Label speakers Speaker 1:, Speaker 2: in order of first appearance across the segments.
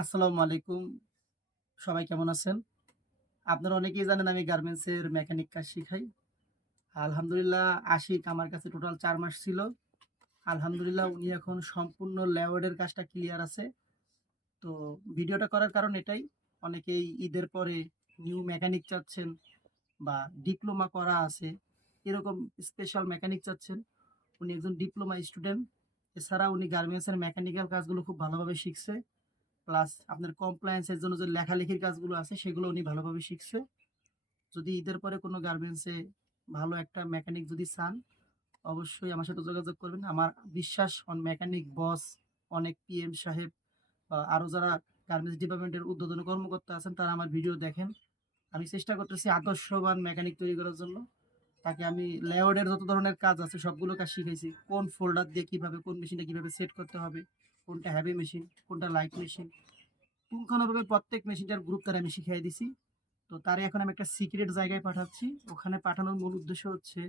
Speaker 1: আসসালামু আলাইকুম। সবাই কেমন আছেন? আপনারা অনেকেই জানেন আমি গার্মেন্টসের মেকানিক কাজ শিখাই। আলহামদুলিল্লাহ আশিক আমার কাছে টোটাল চার মাস ছিল। আলহামদুলিল্লাহ উনি এখন সম্পূর্ণ লেওয়ার্ডের কাজটা ক্লিয়ার আছে। তো ভিডিওটা করার কারণ এটাই, অনেকেই ঈদের পরে নিউ মেকানিক চাচ্ছেন বা ডিপ্লোমা করা আছে, এরকম স্পেশাল মেকানিক চাচ্ছেন। উনি একজন ডিপ্লোমা স্টুডেন্ট। এছাড়া উনি গার্মেন্টসের মেকানিক্যাল কাজগুলো খুব ভালোভাবে শিখছে। প্লাস আপনার কমপ্লায়েন্সের জন্য যে লেখালেখির কাজগুলো আছে সেগুলো উনি ভালোভাবে শিখছে। যদি ঈদের পরে কোনো গার্মেন্টসে ভালো একটা মেকানিক যদি চান, অবশ্যই আমার সাথে যোগাযোগ করবেন। আমার বিশ্বাস অন মেকানিক বস, অনেক পিএম সাহেব বা আরও যারা গার্মেন্টস ডিপার্টমেন্টের উদ্বোধন কর্মকর্তা আছেন তারা আমার ভিডিও দেখেন। আমি চেষ্টা করতেছি আদর্শবান মেকানিক তৈরি করার জন্য। তাকে আমি লেওয়ার্ডের যত ধরনের কাজ আছে সবগুলো কাজ শিখেছি কোন ফোল্ডার দিয়ে কীভাবে কোন মেশিনটা কীভাবে সেট করতে হবে, কোনটা হেভি মেশিন, কোনটা লাইট মেশিন। পুঙ্খানুপুঙ্খভাবে প্রত্যেক মেশিনটার গ্রুপ তারে আমি শিখিয়ে দিছি। তো তারে এখন আমি একটা সিক্রেট জায়গায় পাঠাচ্ছি। ওখানে পাঠানোর মূল উদ্দেশ্য হচ্ছে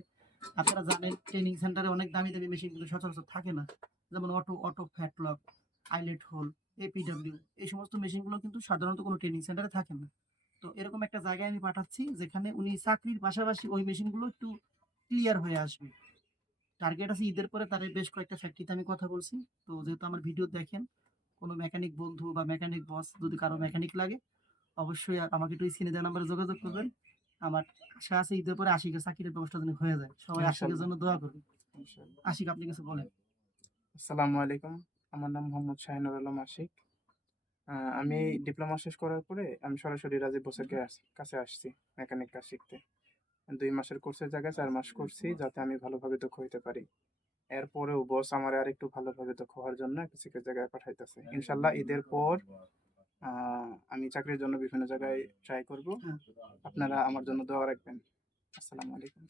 Speaker 1: আপনারা জানেন ট্রেনিং সেন্টারে অনেক দামি, দামি মেশিন কিন্তু সচরাচর থাকে না। যেমন auto, auto flatlock, eyelet hole, APW এই সমস্ত মেশিনগুলো কিন্তু সাধারণত কোনো ট্রেনিং সেন্টারে থাকে না। তো এরকম একটা জায়গায় আমি পাঠাচ্ছি যেখানে উনি চাকরির পাশাপাশি ওই মেশিনগুলো একটু ক্লিয়ার হয়ে আসবে। টার্গেট আছে ঈদের পরে তারে বেশ কয়েকটা ফ্যাক্টরিতে আমি কথা বলছি। তো যেহেতু আমার ভিডিও দেখেন, কোনো মেকানিক বন্ধু বা মেকানিক বস যদি কারও মেকানিক লাগে, অবশ্যই আমাকে একটু স্ক্রিনে দেওয়া নাম্বারে যোগাযোগ করবেন। আমার আশা আছে ঈদের পরে আশিকের চাকরির ব্যবস্থা যেন হয়ে যায়। সবাই আশিকের জন্য দোয়া করবেন। আশিক আপনি কিছু বলেন।
Speaker 2: আসসালামু আলাইকুম। আমার নাম মোহাম্মদ শাহিনুর আলম আশিক। আমি ডিপ্লোমা শেষ করার পরে আমি সরাসরি রাজীব বসের কাছে আসছি মেকানিক কাজ শিখতে। ২ মাসের কোর্সের জায়গায় চার মাস করছি যাতে আমি ভালোভাবে দক্ষ হইতে পারি। এরপরেও বস আমার আর একটু ভালোভাবে দক্ষ হওয়ার জন্য একটা সিক্রেট জায়গায় পাঠাইতেছে। ইনশাল্লাহ ঈদের পর আমি চাকরির জন্য বিভিন্ন জায়গায় ট্রাই করব। আপনারা আমার জন্য দোয়া রাখবেন। আসসালামু আলাইকুম।